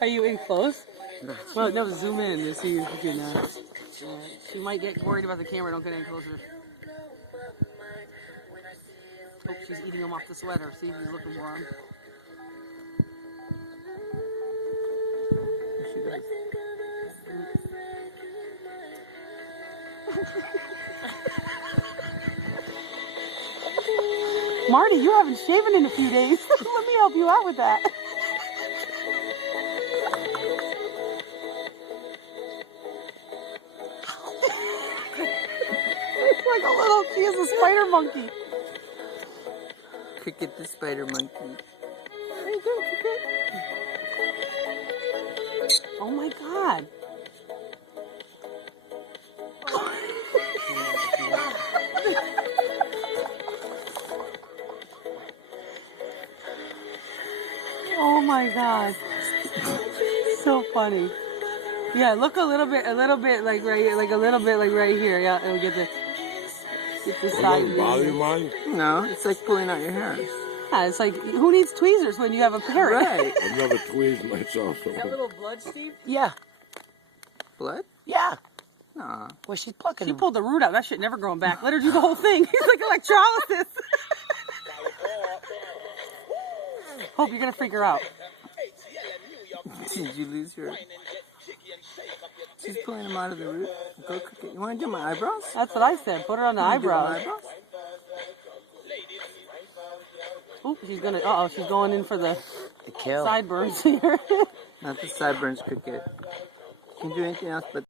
Are you in close? Well, no, zoom in to see if you can. She might get worried about the camera. Don't get any closer. Oh, she's eating him off the sweater. See if he's looking for him. She does. Marty, you haven't shaven in a few days. Let me help you out with that. It's like a little, she is a spider monkey. Cricket the spider monkey. There you go, Cricket. Oh my God. Oh my God. So funny. Yeah, look a little bit like right here, like a little bit like right here. Yeah, and we get the side view. Bother you, Marty? No, it's like pulling out your hair. Yeah, it's like, who needs tweezers when you have a parrot? Right. I've never tweezed myself. So. Is that little blood, Steve? Yeah. Blood? Yeah. Nah. Well, she's plucking She him. pulled the root out. That shit never growing back. Let her do the whole thing. He's like electrolysis. Hope you're gonna freak her out. Did you lose your... She's pulling him out of the root. Go Cricket. You want to do my eyebrows? That's what I said. Put her on the You wanna do my eyebrows. eyebrows? Oop, she's gonna. She's going in for the The kill. sideburns here. Not the sideburns, Cricket. You can do anything else but